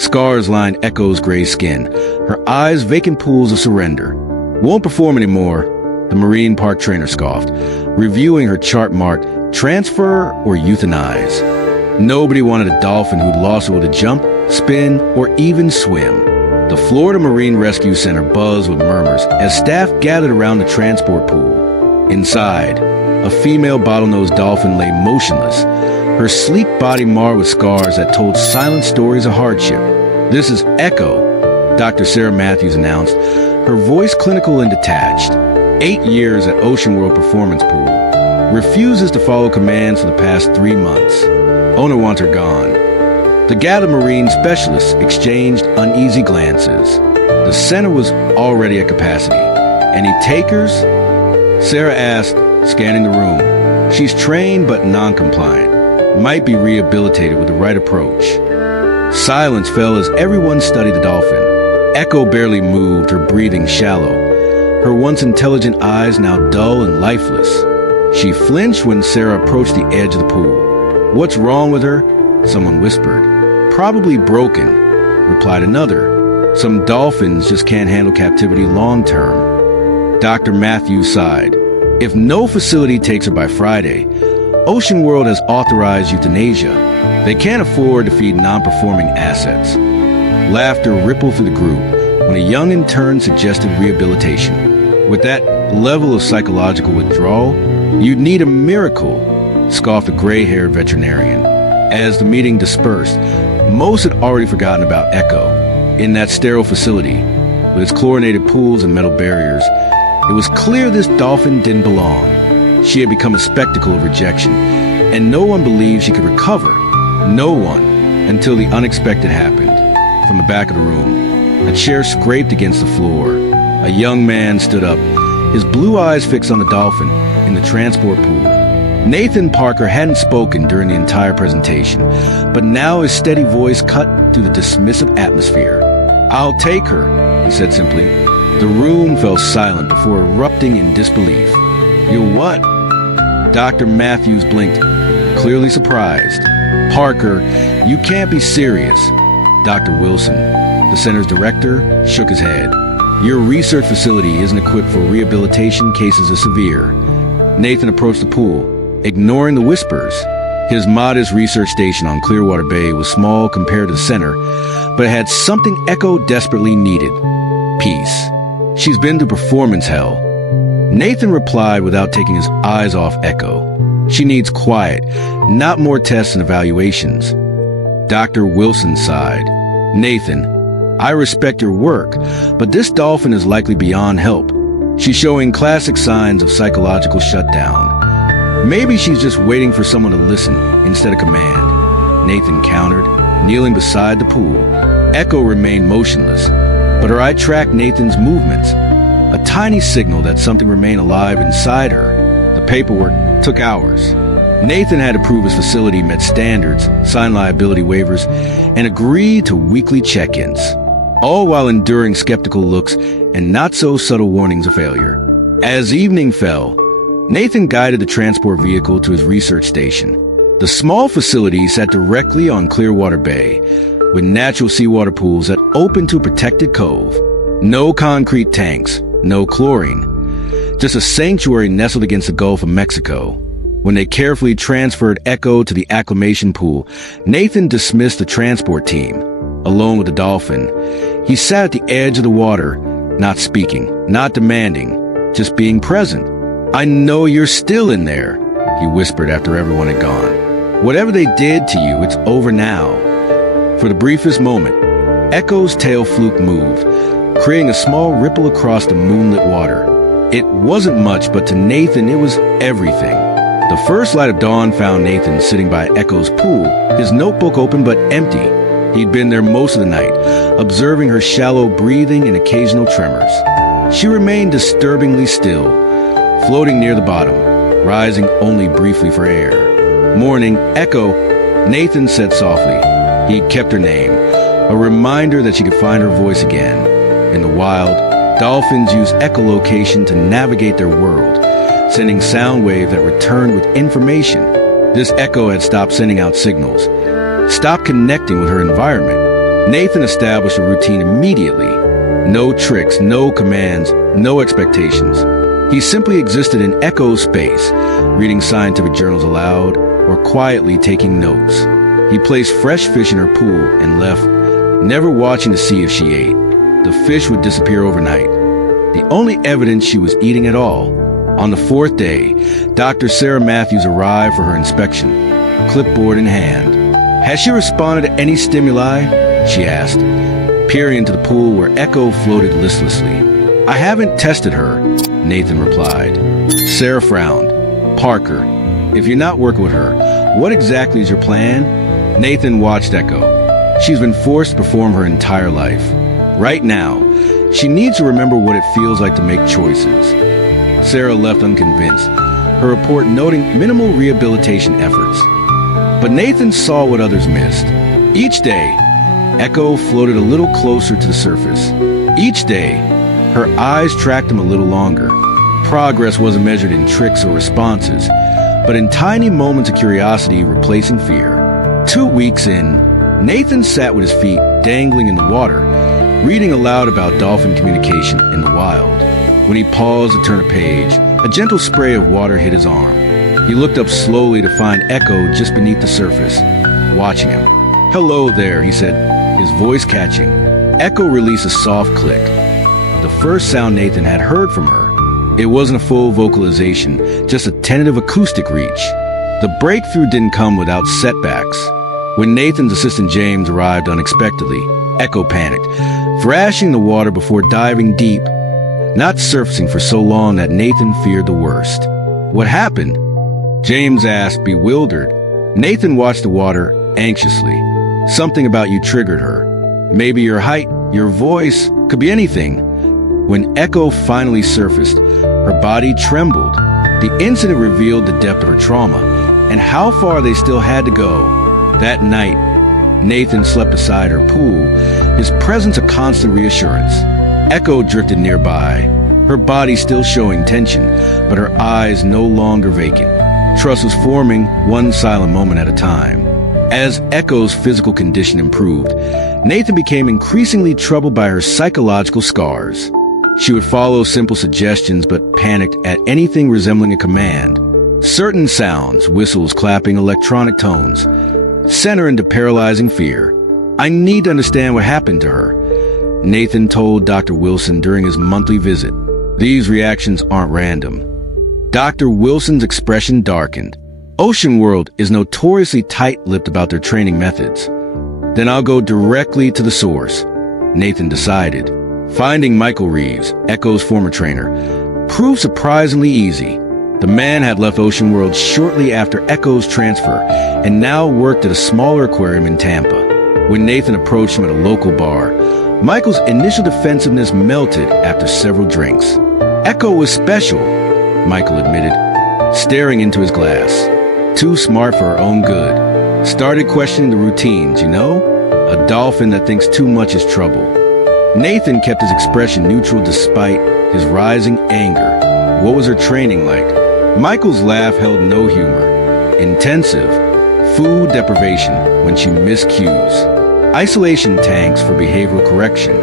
Scars line Echo's gray skin, her eyes vacant pools of surrender. Won't perform anymore, the Marine Park trainer scoffed, reviewing her chart marked transfer or euthanize. Nobody wanted a dolphin who'd lost will to jump, spin, or even swim. The Florida Marine Rescue Center buzzed with murmurs as staff gathered around the transport pool. Inside, a female bottlenose dolphin lay motionless, her sleek body marred with scars that told silent stories of hardship. "This is Echo," Dr. Sarah Matthews announced, her voice clinical and detached. 8 years at Ocean World Performance Pool. Refuses to follow commands for the past 3 months. Owner wants her gone. The gathered marine specialists exchanged uneasy glances. The center was already at capacity. "Any takers?" Sarah asked, scanning the room. "She's trained but non-compliant. Might be rehabilitated with the right approach." Silence fell as everyone studied the dolphin. Echo barely moved, her breathing shallow. Her once intelligent eyes now dull and lifeless. She flinched when Sarah approached the edge of the pool. "What's wrong with her?" someone whispered. "Probably broken," replied another. "Some dolphins just can't handle captivity long term." Dr. Matthews sighed. "If no facility takes her by Friday, Ocean World has authorized euthanasia. They can't afford to feed non-performing assets." Laughter rippled through the group when a young intern suggested rehabilitation. "With that level of psychological withdrawal, you'd need a miracle," scoffed a gray-haired veterinarian. As the meeting dispersed, most had already forgotten about Echo. In that sterile facility, with its chlorinated pools and metal barriers, it was clear this dolphin didn't belong. She had become a spectacle of rejection, and no one believed she could recover. No one, until the unexpected happened. From the back of the room, a chair scraped against the floor. A young man stood up, his blue eyes fixed on the dolphin in the transport pool. Nathan Parker hadn't spoken during the entire presentation, but now his steady voice cut through the dismissive atmosphere. "I'll take her," he said simply. The room fell silent before erupting in disbelief. "You'll what?" Dr. Matthews blinked, clearly surprised. "Parker, you can't be serious." Dr. Wilson, the center's director, shook his head. "Your research facility isn't equipped for rehabilitation cases as severe." Nathan approached the pool, ignoring the whispers. His modest research station on Clearwater Bay was small compared to the center, but it had something Echo desperately needed: peace. "She's been to performance hell." Nathan replied without taking his eyes off Echo. "She needs quiet, not more tests and evaluations." Dr. Wilson sighed. "Nathan, I respect your work, but this dolphin is likely beyond help. She's showing classic signs of psychological shutdown. Maybe she's just waiting for someone to listen instead of command." Nathan countered, kneeling beside the pool. Echo remained motionless, but her eye tracked Nathan's movements, a tiny signal that something remained alive inside her. The paperwork took hours. Nathan had to prove his facility met standards, sign liability waivers, and agree to weekly check-ins, all while enduring skeptical looks and not-so-subtle warnings of failure. As evening fell, Nathan guided the transport vehicle to his research station. The small facility sat directly on Clearwater Bay, with natural seawater pools that opened to a protected cove. No concrete tanks, no chlorine, just a sanctuary nestled against the Gulf of Mexico. When they carefully transferred Echo to the acclimation pool, Nathan dismissed the transport team. Alone with the dolphin, he sat at the edge of the water, not speaking, not demanding, just being present. "I know you're still in there," he whispered after everyone had gone. "Whatever they did to you, it's over now." For the briefest moment, Echo's tail fluke moved, creating a small ripple across the moonlit water. It wasn't much, but to Nathan it was everything. The first light of dawn found Nathan sitting by Echo's pool, his notebook open but empty. He'd been there most of the night, observing her shallow breathing and occasional tremors. She remained disturbingly still, floating near the bottom, rising only briefly for air. "Morning, Echo," Nathan said softly. He'd kept her name, a reminder that she could find her voice again. In the wild, dolphins use echolocation to navigate their world, sending sound waves that returned with information. This Echo had stopped sending out signals, stopped connecting with her environment. Nathan established a routine immediately. No tricks, no commands, no expectations. He simply existed in echo space, reading scientific journals aloud or quietly taking notes. He placed fresh fish in her pool and left, never watching to see if she ate. The fish would disappear overnight. The only evidence she was eating at all. On the fourth day, Dr. Sarah Matthews arrived for her inspection, clipboard in hand. "Has she responded to any stimuli?" she asked, peering into the pool where Echo floated listlessly. "I haven't tested her," Nathan replied. Sarah frowned. "Parker, if you're not working with her, what exactly is your plan?" Nathan watched Echo. She's been forced to perform her entire life. Right now, she needs to remember what it feels like to make choices. Sarah left unconvinced, her report noting minimal rehabilitation efforts. But Nathan saw what others missed. Each day, Echo floated a little closer to the surface. Each day, her eyes tracked him a little longer. Progress wasn't measured in tricks or responses, but in tiny moments of curiosity replacing fear. 2 weeks in, Nathan sat with his feet dangling in the water, reading aloud about dolphin communication in the wild. When he paused to turn a page, a gentle spray of water hit his arm. He looked up slowly to find Echo just beneath the surface, watching him. "Hello there," he said, his voice catching. Echo released a soft click, the first sound Nathan had heard from her. It wasn't a full vocalization, just a tentative acoustic reach. The breakthrough didn't come without setbacks. When Nathan's assistant James arrived unexpectedly, Echo panicked, thrashing the water before diving deep, not surfacing for so long that Nathan feared the worst. "What happened?" James asked, bewildered. Nathan watched the water anxiously. "Something about you triggered her. Maybe your height, your voice, could be anything." When Echo finally surfaced, her body trembled. The incident revealed the depth of her trauma and how far they still had to go. That night, Nathan slept beside her pool, his presence a constant reassurance. Echo drifted nearby, her body still showing tension, but her eyes no longer vacant. Trust was forming, one silent moment at a time. As Echo's physical condition improved, Nathan became increasingly troubled by her psychological scars. She would follow simple suggestions but panicked at anything resembling a command. Certain sounds, whistles, clapping, electronic tones, sent her into paralyzing fear. "I need to understand what happened to her," Nathan told Dr. Wilson during his monthly visit. "These reactions aren't random." Dr. Wilson's expression darkened. Ocean World is notoriously tight-lipped about their training methods. "Then I'll go directly to the source," Nathan decided. Finding Michael Reeves, Echo's former trainer, proved surprisingly easy. The man had left Ocean World shortly after Echo's transfer and now worked at a smaller aquarium in Tampa. When Nathan approached him at a local bar, Michael's initial defensiveness melted after several drinks. "Echo was special," Michael admitted, staring into his glass. "Too smart for her own good. Started questioning the routines, you know? A dolphin that thinks too much is trouble." Nathan kept his expression neutral despite his rising anger. What was her training like? Michael's laugh held no humor. Intensive. Food deprivation when she missed cues. Isolation tanks for behavioral correction.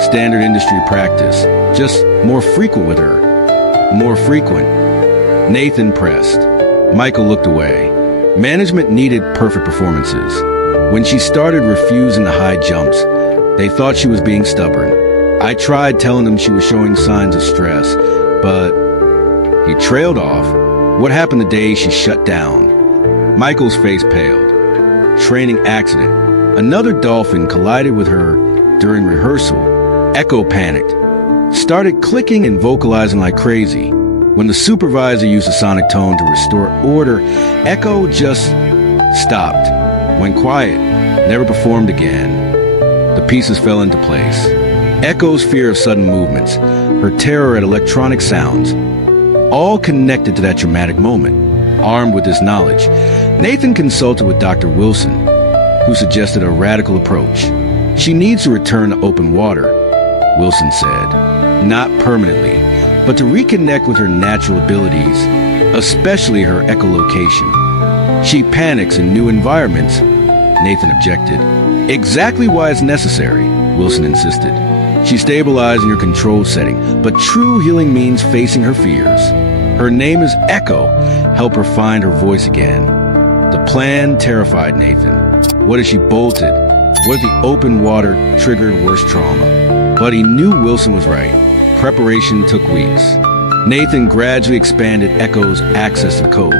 Standard industry practice. Just more frequent with her. More frequent. Nathan pressed. Michael looked away. Management needed perfect performances. When she started refusing the high jumps, they thought she was being stubborn. I tried telling them she was showing signs of stress, but he trailed off. What happened the day she shut down? Michael's face paled. Training accident. Another dolphin collided with her during rehearsal. Echo panicked. Started clicking and vocalizing like crazy. When the supervisor used a sonic tone to restore order, Echo just stopped, went quiet, never performed again. The pieces fell into place. Echo's fear of sudden movements, her terror at electronic sounds, all connected to that traumatic moment. Armed with this knowledge, Nathan consulted with Dr. Wilson, who suggested a radical approach. "She needs to return to open water," Wilson said. "Not permanently, but to reconnect with her natural abilities, especially her echolocation. She panics in new environments," Nathan objected. Exactly why it's necessary, Wilson insisted. She stabilized in her controlled setting, but true healing means facing her fears. Her name is Echo. Help her find her voice again. The plan terrified Nathan. What if she bolted? What if the open water triggered worse trauma? But he knew Wilson was right. Preparation took weeks. Nathan gradually expanded Echo's access to the cove,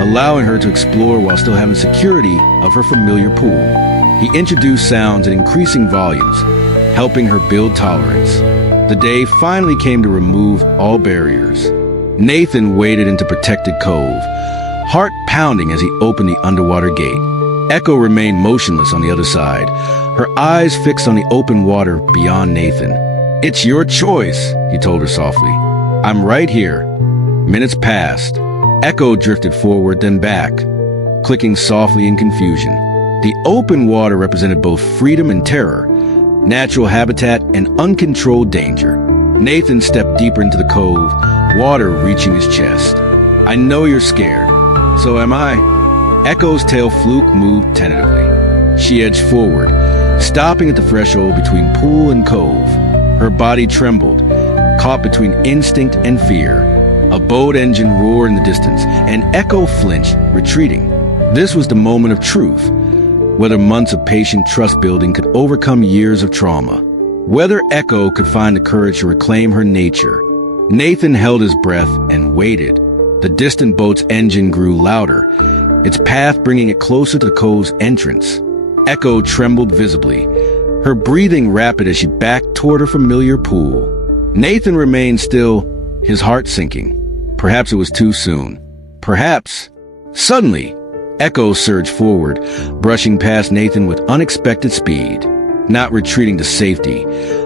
allowing her to explore while still having security of her familiar pool. He introduced sounds in increasing volumes, helping her build tolerance. The day finally came to remove all barriers. Nathan waded into protected cove, heart pounding as he opened the underwater gate. Echo remained motionless on the other side, her eyes fixed on the open water beyond Nathan. "It's your choice," he told her softly. "I'm right here." Minutes passed. Echo drifted forward, then back, clicking softly in confusion. The open water represented both freedom and terror, natural habitat and uncontrolled danger. Nathan stepped deeper into the cove, water reaching his chest. "I know you're scared. So am I." Echo's tail fluke moved tentatively. She edged forward, stopping at the threshold between pool and cove. Her body trembled, caught between instinct and fear. A boat engine roared in the distance, and Echo flinched, retreating. This was the moment of truth, whether months of patient trust building could overcome years of trauma, whether Echo could find the courage to reclaim her nature. Nathan held his breath and waited. The distant boat's engine grew louder, its path bringing it closer to the cove's entrance. Echo trembled visibly, her breathing rapid as she backed toward her familiar pool. Nathan remained still, his heart sinking. Perhaps it was too soon. Perhaps. Suddenly, Echo surged forward, brushing past Nathan with unexpected speed, not retreating to safety,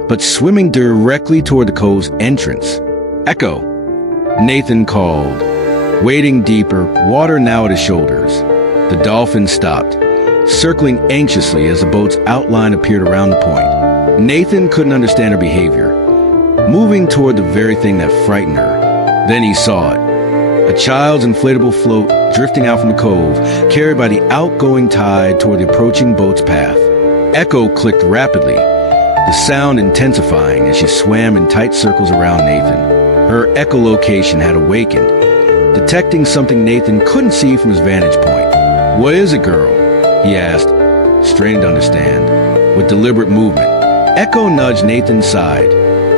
but swimming directly toward the cove's entrance. "Echo!" Nathan called. Wading deeper, water now at his shoulders. The Dolphin stopped, circling anxiously as the boat's outline appeared around the point. Nathan couldn't understand her behavior, moving toward the very thing that frightened her. Then he saw it. A child's inflatable float drifting out from the cove, carried by the outgoing tide toward the approaching boat's path. Echo clicked rapidly, the sound intensifying as she swam in tight circles around Nathan. Her echolocation had awakened, detecting something Nathan couldn't see from his vantage point. "What is it, girl?" he asked, straining to understand. With deliberate movement, Echo nudged Nathan's side,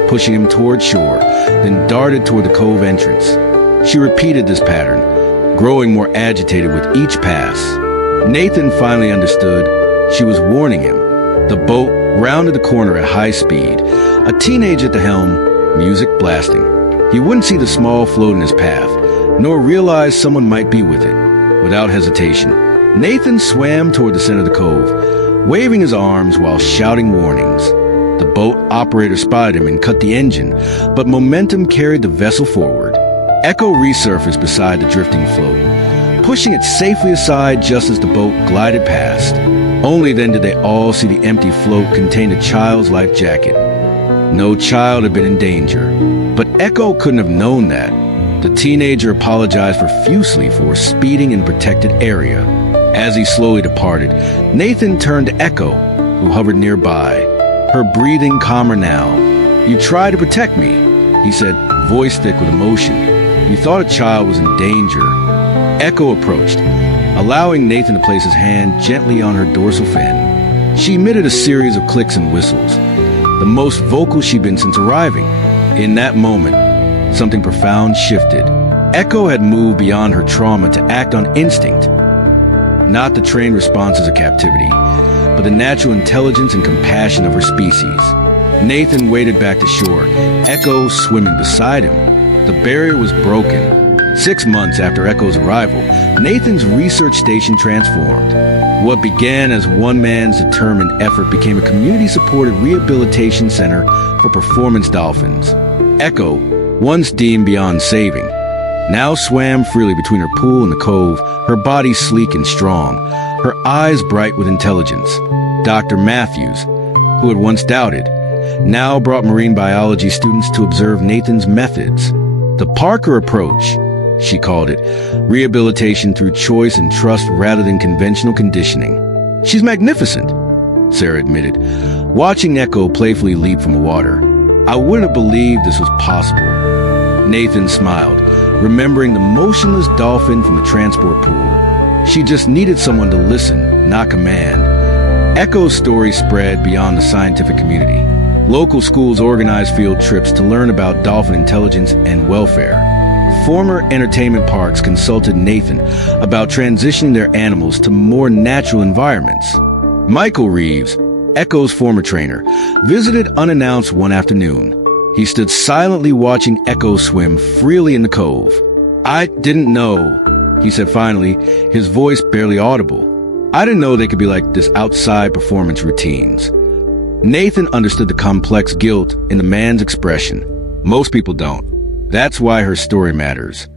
pushing him toward shore, then darted toward the cove entrance. She repeated this pattern, growing more agitated with each pass. Nathan finally understood. She was warning him. The boat rounded the corner at high speed, a teenager at the helm, music blasting. He wouldn't see the small float in his path, nor realize someone might be with it. Without hesitation, Nathan swam toward the center of the cove, waving his arms while shouting warnings. The boat operator spotted him and cut the engine, but momentum carried the vessel forward. Echo resurfaced beside the drifting float, pushing it safely aside just as the boat glided past. Only then did they all see the empty float contained a child's life jacket. No child had been in danger, but Echo couldn't have known that. The teenager apologized profusely for speeding in a protected area. As he slowly departed, Nathan turned to Echo, who hovered nearby, her breathing calmer now. "You tried to protect me," he said, voice thick with emotion. "You thought a child was in danger." Echo approached, allowing Nathan to place his hand gently on her dorsal fin. She emitted a series of clicks and whistles, the most vocal she'd been since arriving. In that moment, something profound shifted. Echo had moved beyond her trauma to act on instinct. Not the trained responses of captivity, but the natural intelligence and compassion of her species. Nathan waded back to shore, Echo swimming beside him. The barrier was broken. 6 months after Echo's arrival, Nathan's research station transformed. What began as one man's determined effort became a community-supported rehabilitation center for performance dolphins. Echo, once deemed beyond saving, now swam freely between her pool and the cove, her body sleek and strong, her eyes bright with intelligence. Dr. Matthews, who had once doubted, now brought marine biology students to observe Nathan's methods. The Parker approach, she called it, rehabilitation through choice and trust rather than conventional conditioning. "She's magnificent," Sarah admitted, watching Echo playfully leap from the water. I wouldn't have believed this was possible. Nathan smiled, remembering the motionless dolphin from the transport pool. She just needed someone to listen, not command. Echo's story spread beyond the scientific community. Local schools organized field trips to learn about dolphin intelligence and welfare. Former entertainment parks consulted Nathan about transitioning their animals to more natural environments. Michael Reeves, Echo's former trainer, visited unannounced one afternoon. He stood silently watching Echo swim freely in the cove. I didn't know, he said finally, his voice barely audible. I didn't know they could be like this outside performance routines. Nathan understood the complex guilt in the man's expression. Most people don't. That's why her story matters.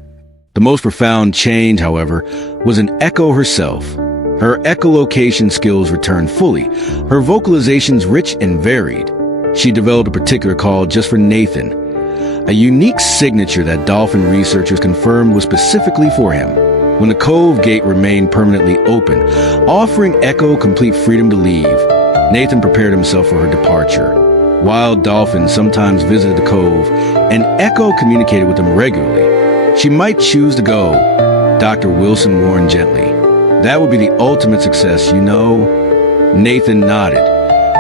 The most profound change, however, was in Echo herself. Her echolocation skills returned fully, her vocalizations rich and varied. She developed a particular call just for Nathan, a unique signature that dolphin researchers confirmed was specifically for him. When the cove gate remained permanently open, offering Echo complete freedom to leave, Nathan prepared himself for her departure. Wild dolphins sometimes visited the cove, and Echo communicated with them regularly. She might choose to go, Dr. Wilson warned gently. That would be the ultimate success, you know. Nathan nodded,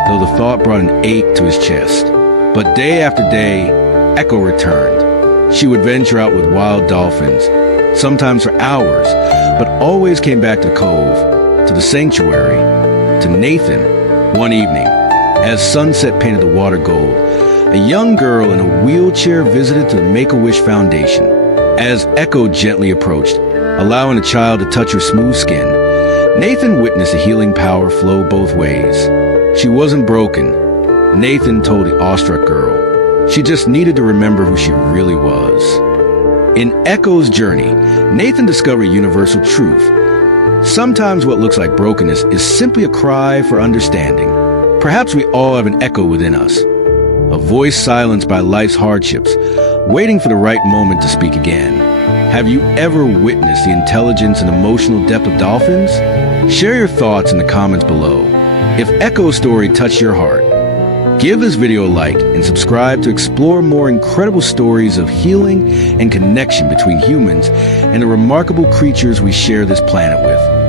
though the thought brought an ache to his chest. But day after day, Echo returned. She would venture out with wild dolphins, sometimes for hours, but always came back to the cove, to the sanctuary, to Nathan. One evening, as sunset painted the water gold, a young girl in a wheelchair visited to the Make-A-Wish Foundation. As Echo gently approached, allowing the child to touch her smooth skin, Nathan witnessed a healing power flow both ways. She wasn't broken, Nathan told the awestruck girl. She just needed to remember who she really was. In Echo's journey, Nathan discovered a universal truth. Sometimes what looks like brokenness is simply a cry for understanding. Perhaps we all have an echo within us, a voice silenced by life's hardships, waiting for the right moment to speak again. Have you ever witnessed the intelligence and emotional depth of dolphins? Share your thoughts in the comments below. If Echo's story touched your heart, give this video a like and subscribe to explore more incredible stories of healing and connection between humans and the remarkable creatures we share this planet with.